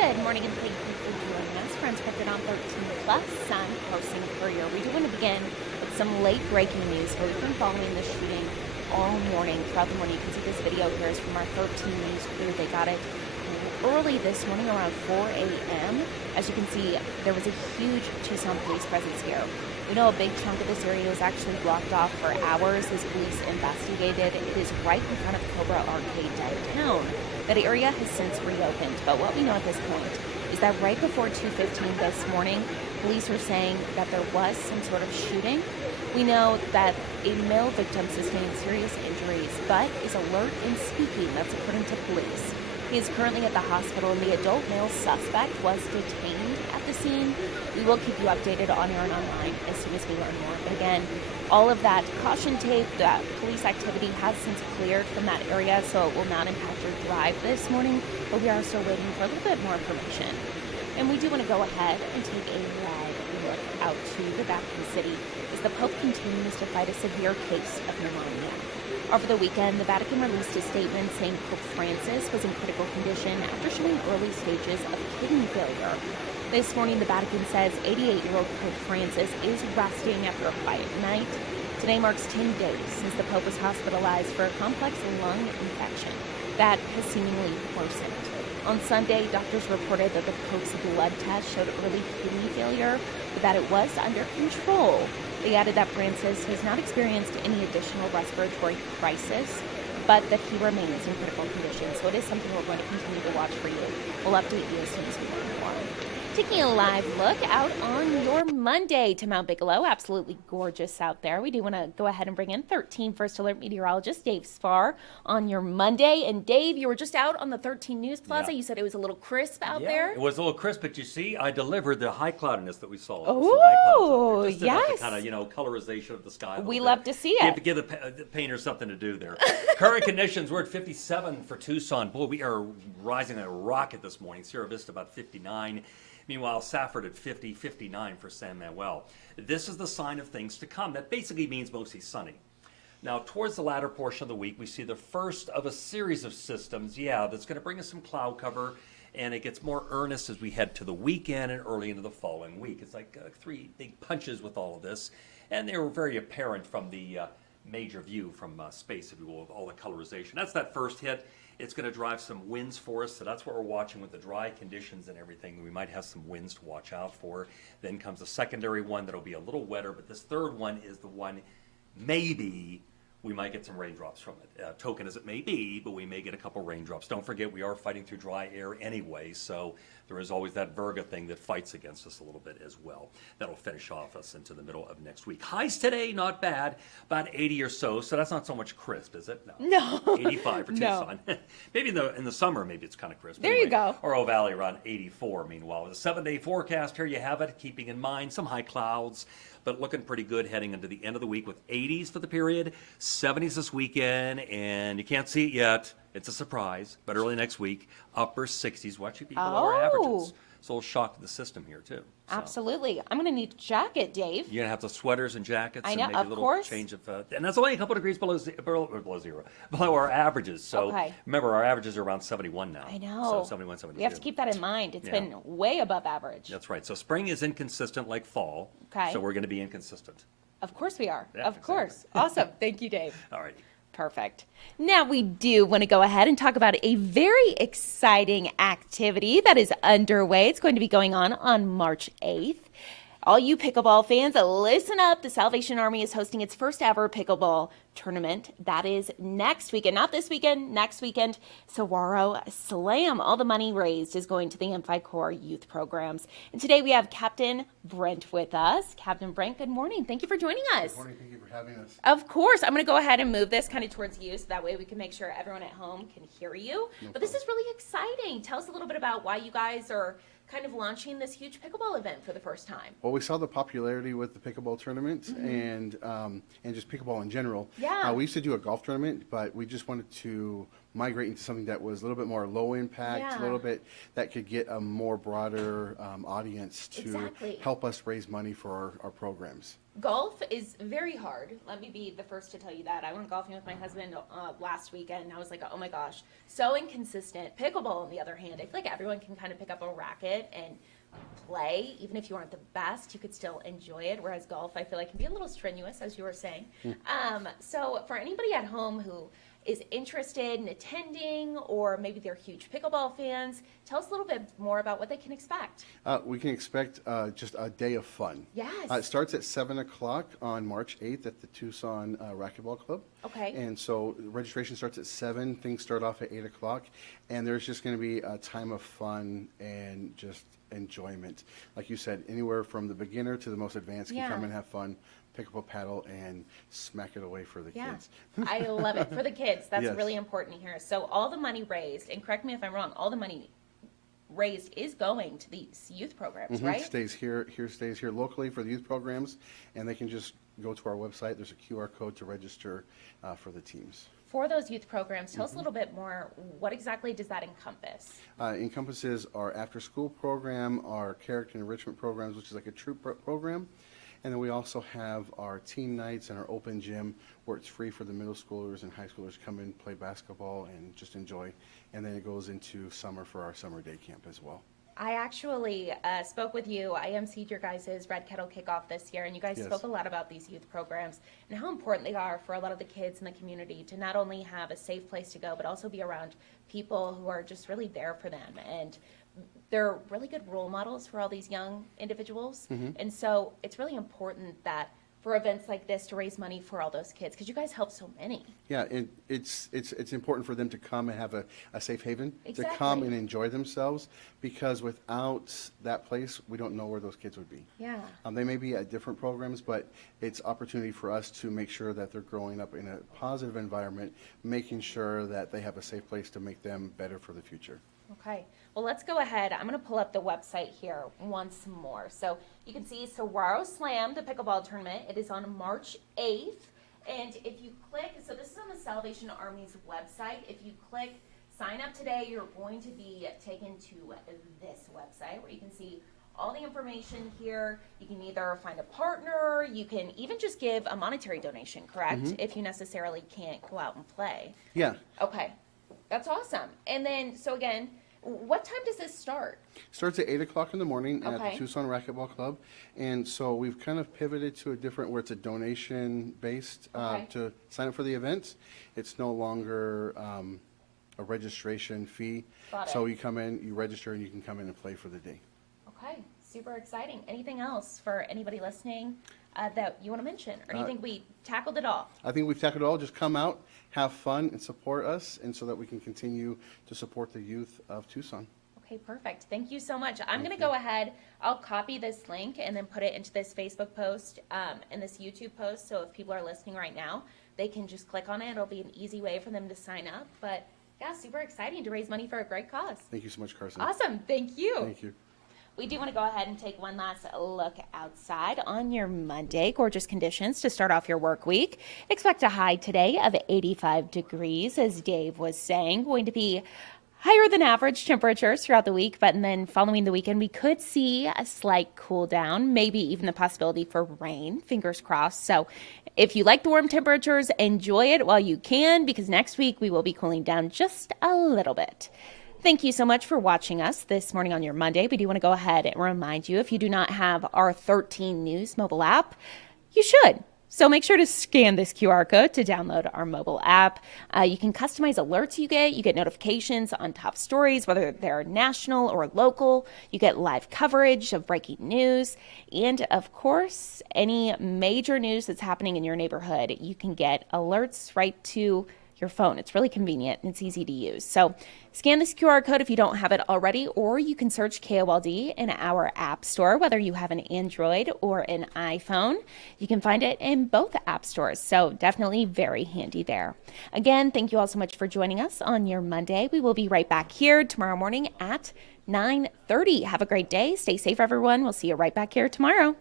Good morning and thank you for joining us for Unscripted on 13 Plus. I'm Carson Courier. We do want to begin with some late breaking news. We've been following the shooting all morning. Throughout the morning, you can see this video here is from our 13 News crew. They got it early this morning around 4 a.m. As you can see, there was a huge Tucson police presence here. We know a big chunk of this area was actually blocked off for hours as police investigated. It is right in front of Cobra Arcade downtown. That area has since reopened, but what we know at this point is that right before 2:15 this morning, police were saying that there was some sort of shooting. We know that a male victim sustained serious injuries, but is alert and speaking. That's according to police. He is currently at the hospital, and the adult male suspect was detained at the scene. We will keep you updated on air and online as soon as we learn more. But again, all of that caution tape, that police activity has since cleared from that area, so it will not impact your drive this morning, but we are still waiting for a little bit more information. And we do want to go ahead and take a live look out to the Vatican City as the Pope continues to fight a severe case of pneumonia. Over the weekend, the Vatican released a statement saying Pope Francis was in critical condition after showing early stages of kidney failure. This morning, the Vatican says 88-year-old Pope Francis is resting after a quiet night. Today marks 10 days since the Pope was hospitalized for a complex lung infection that has seemingly worsened. On Sunday, doctors reported that the Pope's blood test showed early kidney failure, but that it was under control. They added that Francis has not experienced any additional respiratory crisis, but that he remains in critical condition. So it is something we're going to continue to watch for you. We'll update you as soon as we learn more. Taking a live look out on your Monday to Mount Bigelow. Absolutely gorgeous out there. We do want to go ahead and bring in 13 First Alert meteorologist Dave Spar on your Monday. And Dave, you were just out on the 13 News Plaza. Yeah. You said it was a little crisp out there. It was a little crisp, but you see, I delivered the high cloudiness that we saw. Oh, yes. Kind of, colorization of the sky. We love to see it. Give the painters something to do there. Current conditions, we're at 57 for Tucson. Boy, we are rising like a rocket this morning. Sierra Vista about 59. Meanwhile, Safford at 50, 59 for San Manuel. This is the sign of things to come. That basically means mostly sunny. Now, towards the latter portion of the week, we see the first of a series of systems, that's going to bring us some cloud cover, and it gets more earnest as we head to the weekend and early into the following week. It's like three big punches with all of this, and they were very apparent from the major view from space, if you will, with all the colorization. That's that first hit. It's going to drive some winds for us, so that's what we're watching with the dry conditions and everything. We might have some winds to watch out for. Then comes a secondary one that'll be a little wetter, but this third one is the one maybe we might get some raindrops from it. Token as it may be, but we may get a couple raindrops. Don't forget, we are fighting through dry air anyway, so there is always that Virga thing that fights against us a little bit as well. That'll finish off us into the middle of next week. Highs today, not bad, about 80 or so that's not so much crisp, is it? No. 85 for Tucson. Maybe in the summer, maybe it's kind of crisp. There you go. Oro Valley around 84, meanwhile. With a 7-day forecast, here you have it, keeping in mind some high clouds, but looking pretty good heading into the end of the week with 80s for the period, 70s this weekend, and you can't see it yet. It's a surprise, but early next week, upper 60s will actually be below our averages. So it'll shock the system here, too. So. Absolutely. I'm going to need a jacket, Dave. You're going to have the sweaters and jackets. I know, and maybe a little change of... and that's only a couple degrees below zero, below our averages. So remember, our averages are around 71 now. I know. So 71, 72. We have to keep that in mind. It's been way above average. That's right. So spring is inconsistent like fall. Okay. So we're going to be inconsistent. Of course we are. Yeah, of course. Awesome. Thank you, Dave. All right. Perfect. Now we do want to go ahead and talk about a very exciting activity that is underway. It's going to be going on March 8th. All you pickleball fans, listen up. The Salvation Army is hosting its first ever pickleball tournament. That is next weekend, not this weekend, next weekend. Saguaro Slam. All the money raised is going to the Amphicore youth programs. And today we have Captain Brent with us. Captain Brent, good morning. Thank you for joining us. Good morning. Thank you for having us. Of course. I'm going to go ahead and move this kind of towards you so that way we can make sure everyone at home can hear you. But this is really exciting. Tell us a little bit about why you guys are kind of launching this huge pickleball event for the first time. Well, we saw the popularity with the pickleball tournament and just pickleball in general. Yeah. We used to do a golf tournament, but we just wanted to migrating to something that was a little bit more low impact, Yeah. a little bit that could get a more broader audience to Exactly. help us raise money for our programs. Golf is very hard. Let me be the first to tell you that. I went golfing with my husband last weekend, and I was like, oh my gosh, so inconsistent. Pickleball, on the other hand, I feel like everyone can kind of pick up a racket and play. Even if you aren't the best, you could still enjoy it, whereas golf, I feel like, can be a little strenuous, as you were saying. So for anybody at home who is interested in attending, or maybe they're huge pickleball fans, tell us a little bit more about what they can expect. We can expect just a day of fun. Yes. It starts at 7 o'clock on March 8th at the Tucson Racquetball Club. Okay. And so registration starts at 7, things start off at 8 o'clock, and there's just going to be a time of fun and just enjoyment. Like you said, anywhere from the beginner to the most advanced can come and have fun, pick up a paddle, and smack it away for the kids. I love it. For the kids, that's Yes. really important here. So all the money raised, and correct me if I'm wrong, all the money raised is going to these youth programs, right? Stays here locally for the youth programs, and they can just go to our website. There's a QR code to register for the teams. For those youth programs, tell us a little bit more. What exactly does that encompass? Encompasses our after-school program, our character enrichment programs, which is like a troop program. And then we also have our teen nights and our open gym where it's free for the middle schoolers and high schoolers to come in, play basketball, and just enjoy. And then it goes into summer for our summer day camp as well. I actually spoke with you. I emceed your guys' Red Kettle Kickoff this year, and you guys Yes. spoke a lot about these youth programs and how important they are for a lot of the kids in the community to not only have a safe place to go, but also be around people who are just really there for them. And they're really good role models for all these young individuals. And so it's really important that for events like this to raise money for all those kids, because you guys help so many. Yeah, and it's important for them to come and have a safe haven, to Exactly. come and enjoy themselves, because without that place, we don't know where those kids would be. Yeah. They may be at different programs, but it's opportunity for us to make sure that they're growing up in a positive environment, making sure that they have a safe place to make them better for the future. Okay, well, let's go ahead. I'm going to pull up the website here once more. So you can see Saguaro Slam, the pickleball tournament. It is on March 8th. And if you click, so this is on the Salvation Army's website. If you click sign up today, you're going to be taken to this website where you can see all the information here. You can either find a partner, you can even just give a monetary donation, correct? If you necessarily can't go out and play. Yeah, Okay, that's awesome. And then, so again, what time does this start? starts at 8 o'clock in the morning at Okay. the Tucson Racquetball Club. And so we've kind of pivoted to a different, where it's a donation-based Okay. to sign up for the event. It's no longer a registration fee. Got So it. you come in, you register, and you can come in and play for the day. Okay, super exciting. Anything else for anybody listening that you want to mention? Or do you think we tackled it all? I think we've tackled it all. Just come out, have fun, and support us, and so that we can continue to support the youth of Tucson. Okay, perfect. Thank you so much. I'm going to go ahead. I'll copy this link and then put it into this Facebook post and this YouTube post. So if people are listening right now, they can just click on it. It'll be an easy way for them to sign up. But yeah, super exciting to raise money for a great cause. Thank you so much, Carson. Awesome. Thank you. Thank you. We do want to go ahead and take one last look outside on your Monday. Gorgeous conditions to start off your work week. Expect a high today of 85 degrees, as Dave was saying. Going to be higher than average temperatures throughout the week, but then following the weekend, we could see a slight cool down, maybe even the possibility for rain. Fingers crossed. So if you like the warm temperatures, enjoy it while you can, because next week we will be cooling down just a little bit. Thank you so much for watching us this morning on your Monday. We do want to go ahead and remind you, if you do not have our 13 News mobile app, you should. So make sure to scan this QR code to download our mobile app. You can customize alerts you get notifications on top stories, whether they're national or local. You get live coverage of breaking news. And of course, any major news that's happening in your neighborhood, you can get alerts right to your phone. It's really convenient and it's easy to use. So scan this QR code if you don't have it already, or you can search KOLD in our app store, whether you have an Android or an iPhone. You can find it in both app stores. So definitely very handy there. Again, thank you all so much for joining us on your Monday. We will be right back here tomorrow morning at 9:30. Have a great day. Stay safe, everyone. We'll see you right back here tomorrow.